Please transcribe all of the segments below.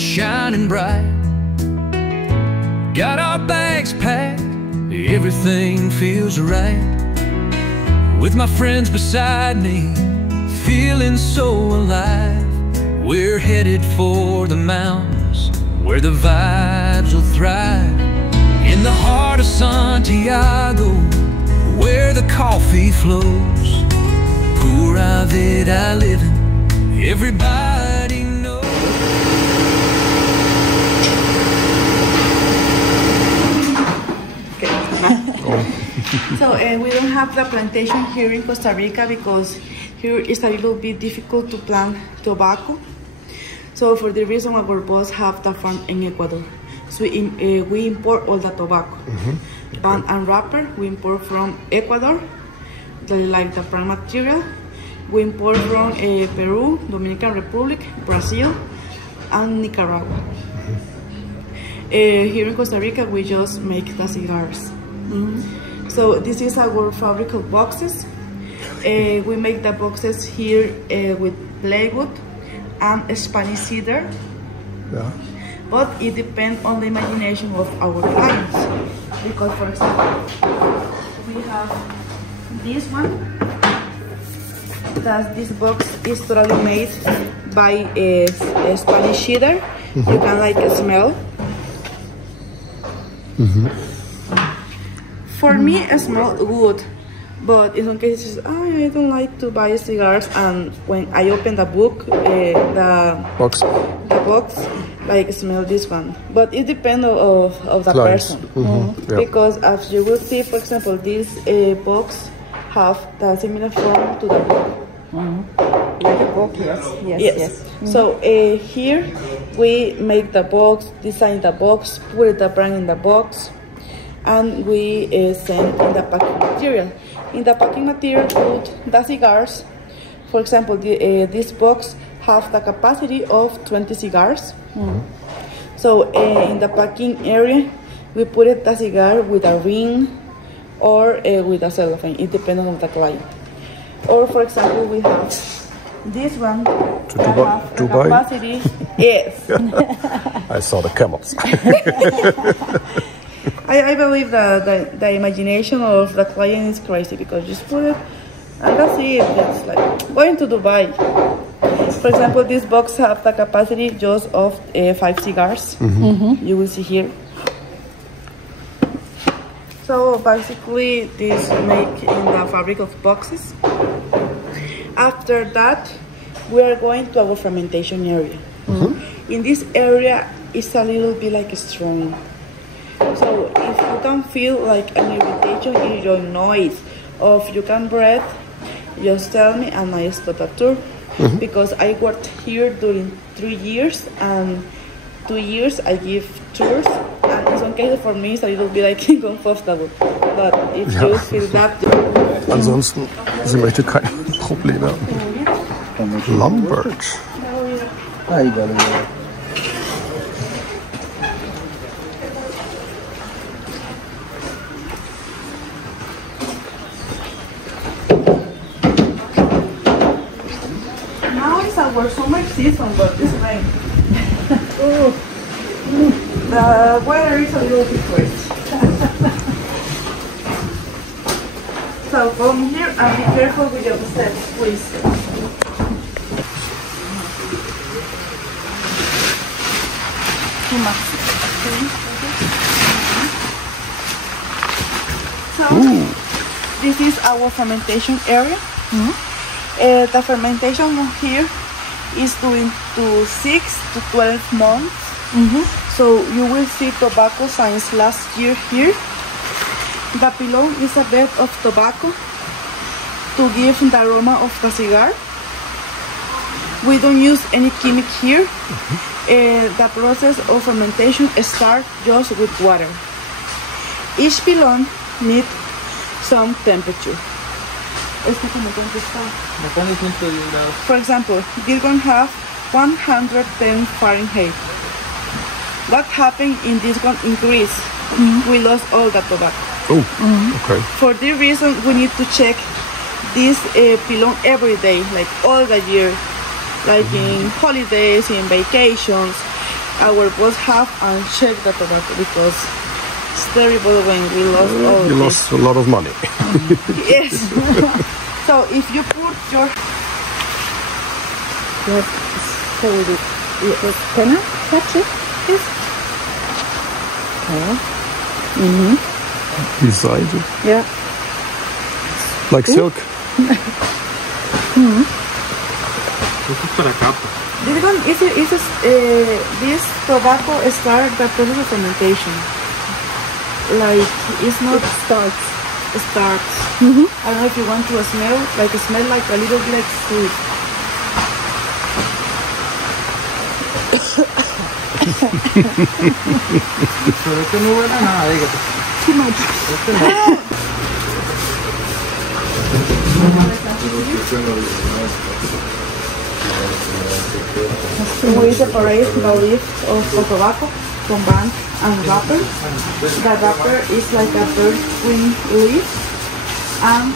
shining bright. Got our bags packed, everything feels right. With my friends beside me, feeling so alive. We're headed for the mountains, where the vibes will thrive. In the heart of Santiago, where the coffee flows. Pura vida living, everybody knows. So we don't have the plantation here in Costa Rica because here is a little bit difficult to plant tobacco. So for the reason our boss have the farm in Ecuador. So we import all the tobacco. Band and wrapper we import from Ecuador, like the prime material. We import from Peru, Dominican Republic, Brazil, and Nicaragua. Here in Costa Rica we just make the cigars. So this is our fabrical boxes. We make the boxes here with plywood and Spanish cedar. Yeah. But it depends on the imagination of our clients. Because, for example, we have this one. This box is totally made by a Spanish cedar. You can like smell. For me, it smells good. But in some cases, I don't like to buy cigars, and when I open the book, the box, like smell this one. But it depends of the person, Yeah. because as you will see, for example, this box have the similar form to the book. Like a book, yes. So here we make the box, design the box, put the brand in the box, and we send in the packing material. In the packing material, put the cigars. For example, this box have the capacity of 20 cigars. So in the packing area, we put the cigar with a ring or with a cellophane. It depends on the client. Or for example, we have this one that have the capacity. Yes. I saw the camels. I believe the imagination of the client is crazy, because just put it and that's it. It's like going to Dubai. For example, this box have the capacity just of 5 cigars. You will see here. So basically, this make in the fabric of boxes. After that, we are going to our fermentation area. In this area, it's a little bit like strong. So if you can feel like an irritation in your nose, or if you can breathe, just tell me and I stop the tour. Because I worked here during 3 years, and 2 years I give tours, and in some cases for me it's a little bit like uncomfortable. But if you feel that... Ansonsten, sie möchte keine Probleme haben. Lumberch. Our summer season, but it's rain. The weather is a little bit crazy. So come here and be careful with your steps, please. So this is our fermentation area. The fermentation here is doing to 6 to 12 months. So you will see tobacco since last year here. The pilon is a bed of tobacco to give the aroma of the cigar. We don't use any chemic here. The process of fermentation starts just with water. Each pilon needs some temperature. For example, this one have 110 Fahrenheit. What happened in this one increase? We lost all the tobacco. Okay. For this reason, we need to check this pilon every day, like all the year, like in holidays, in vacations. our boss have and check the tobacco because it's terrible when we lost all You of lost a lot of money. Yes. So if you put your Können? Touch it? yes. Decided. Yeah. Like silk. This one is this tobacco start the process of fermentation. Like it's not Starts. starts. I don't know if you want to smell like a little bit like sweet. Too much. We separate the leaf of the tobacco from band and wrapper. The wrapper is like a bird green leaf, and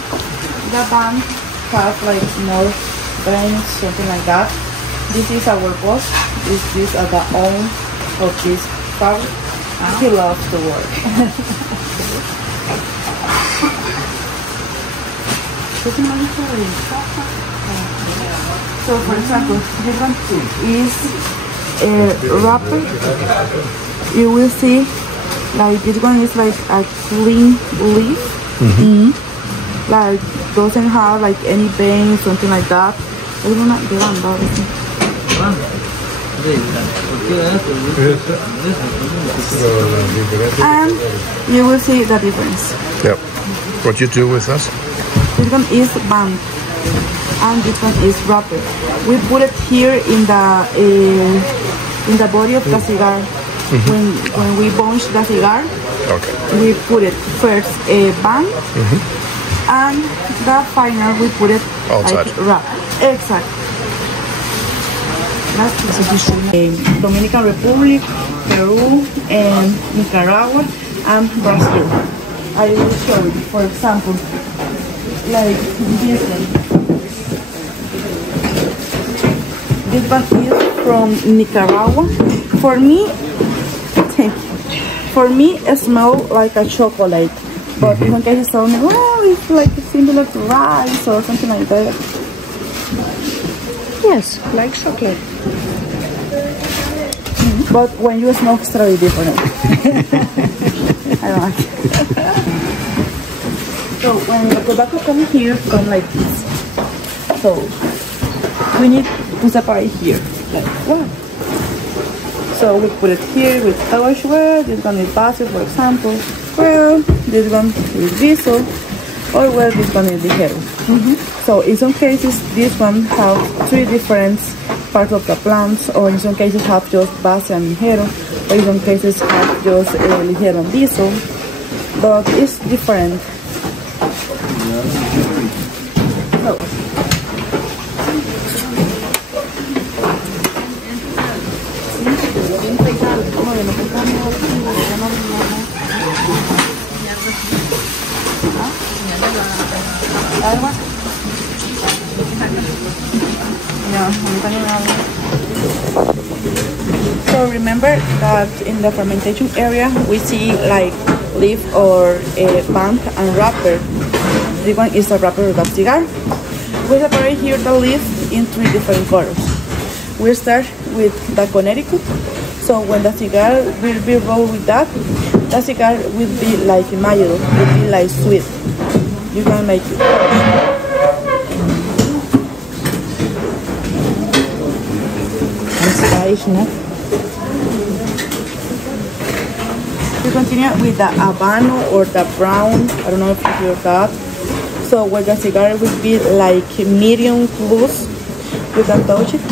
the band has like more veins, something like that. This is our boss. This are the own of this fabric. He loves to work. So for example, this one is a wrapper. You will see like this one is like a clean leaf. Like doesn't have like any veins, something like that. And you will see the difference. Yep. What you do with us? This one is band, and this one is wrapper. We put it here in the body of the cigar. When we bunch the cigar, we put it first a band, and the final we put it outside. Like wrap. Exactly. Dominican Republic, Peru, and Nicaragua, and Brazil. I will show you, for example, like this one. This one is from Nicaragua. For me, it smells like a chocolate, but in some cases, it's like similar to rice or something like that. Yes, like chocolate. But when you smoke, it's very different. I don't like it. So when the tobacco comes here, come like this. So we need to separate here, like what? So we put it here with Tabacos. This one is Basil, for example. Well, this one is Diesel, or well, this one is Ligero. So in some cases, this one have 3 different parts of the plants, or in some cases have just Basil and Ligero, or in some cases have just Ligero and Diesel, but it's different. So, so remember that in the fermentation area we see like leaf or a band and wrapper. This one is a wrapper of the cigar. We separate here the leaf in 3 different colors. We start with the Connecticut. So when the cigar will be rolled with that, the cigar will be like mild, will be like sweet. You can make it. We continue with the Habano or the brown. I don't know if you hear that. So where the cigar will be like medium plus, you can touch it.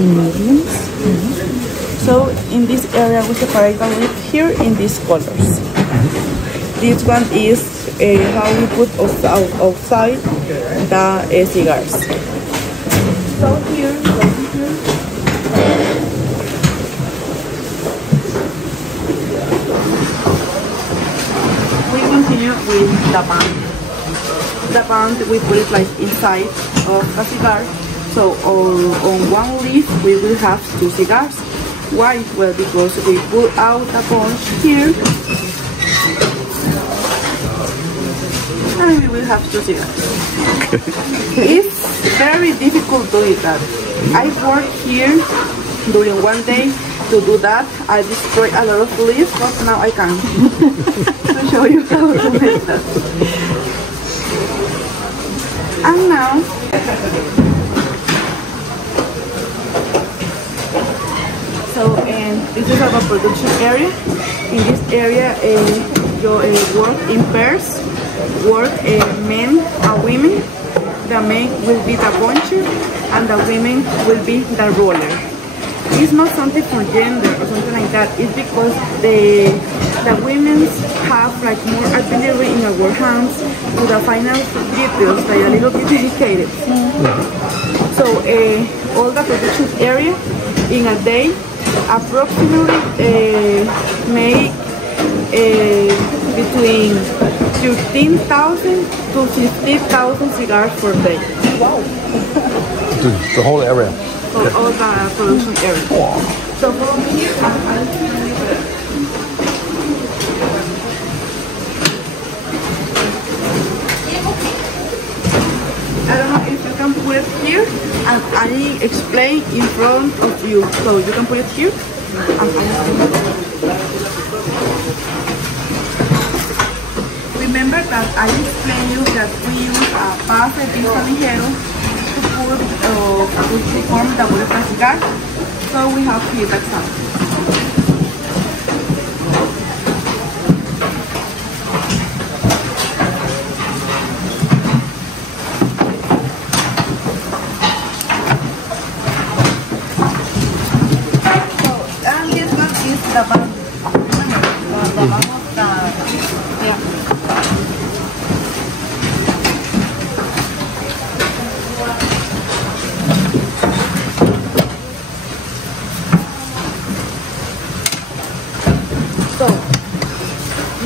Mediums. So in this area we separate the leaf here in these colors. This one is how we put outside the cigars. So here, we continue with the band. The band we put it like inside of a cigar, So on one leaf we will have 2 cigars. Why? Well, because we pull out a bunch here and we will have 2 cigars. It's very difficult doing that. I work here during one day to do that. I destroy a lot of leaves, but now I can to show you how to make that. And now this is our production area. In this area, you work in pairs, work men and women. The men will be the puncher and the women will be the roller. It's not something for gender or something like that. It's because the women have like more artillery in our hands to the final details. They are a little bit dedicated. So all the production area in a day approximately make between 13,000 to 50,000 cigars per day. Wow. The whole area. So all the production area. Wow. So from here, I don't know if you can put it here and I explain in front of you. So you can put it here and remember that I explained you that we use a base ligero to form the bullet cigar. So we have here the example.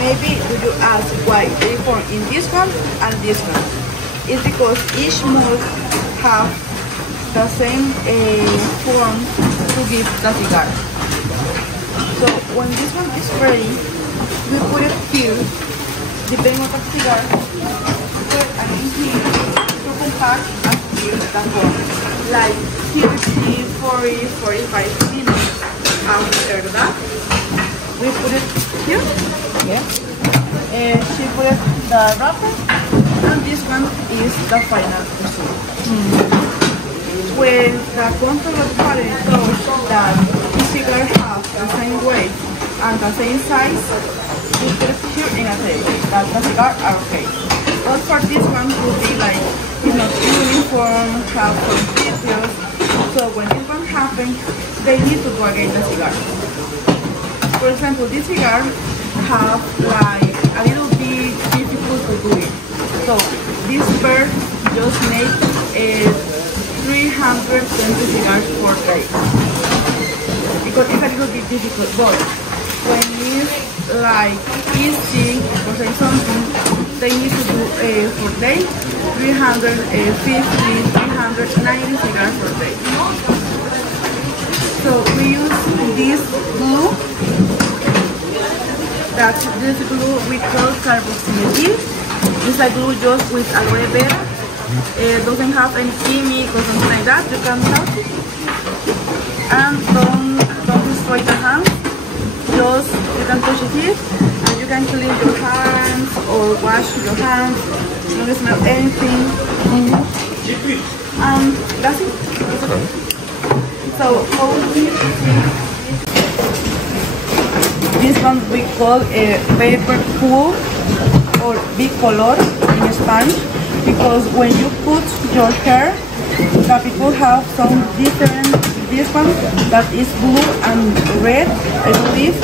Maybe do you ask why they form in this one and this one? It's because each mold have the same form to give the cigar. So when this one is ready, we put it here, depending on the cigar, put it in here to compact and give the form. Like 30, 40, 45 minutes after that, we put it here. Yeah. She put it the wrapper, and this one is the final result. When the control party shows that the cigar has the same weight and the same size, we put it here in a table. That the cigar are okay. But for this one would be like it's not uniform, have some details. So when this one happens, they need to go against the cigar. For example, this cigar have like a little bit difficult to do it. So this bird just make 320 cigars per day. Because it's a little bit difficult, but when it's like easy or say something, they need to do per day 350, 390 cigars per day. So we use this glue. This glue we call carboxymethyl. It's a glue just with aloe vera. It doesn't have any chemical or something like that. You can touch it. And don't destroy the hand. Just you can touch it here and you can clean your hands or wash your hands. You don't smell anything. And that's it. So this one we call a paper cool or bicolor in Spanish, because when you put your hair, the people have some different. This one that is blue and red, I believe.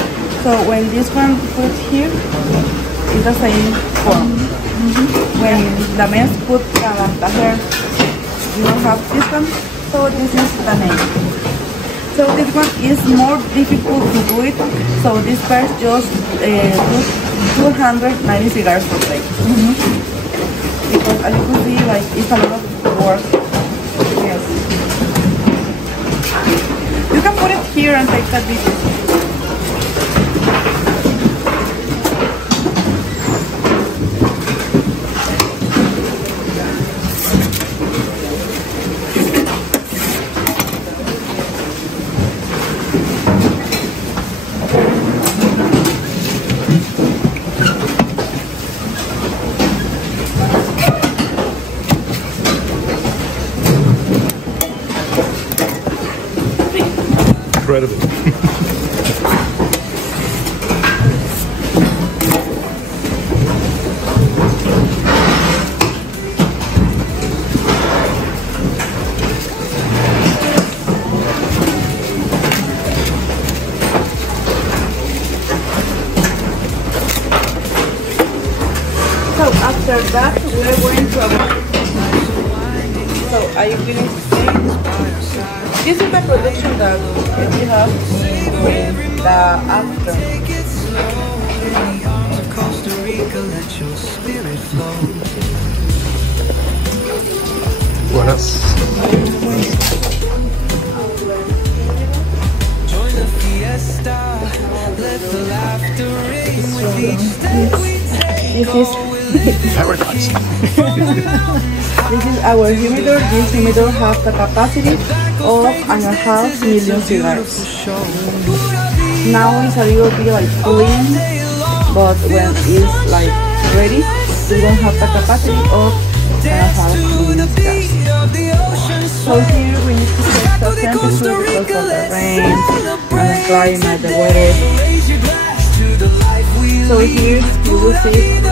So when this one put here, it's the same form. When the men put the hair, you don't have this one. So this is the name. So this one is more difficult to do it. So this person just do 290 cigars per day. Because as you can see, like it's a lot of work. Yes. here and take a video. Incredible. So after that, we're going to So are you finished saying? This is the production that we have the after. Costa Rica, let your spirit flow. Buenas. Join the fiesta, let the laughter ring with each step we take. This is Paradise. This is our humidor. This humidor has the capacity of 1.5 million cigars. Now it's a little bit like clean, but when it's like ready, we don't have the capacity of 1.5 million cigars. So here we need to check the temperature because of the rain and the climate, the weather. So here you will see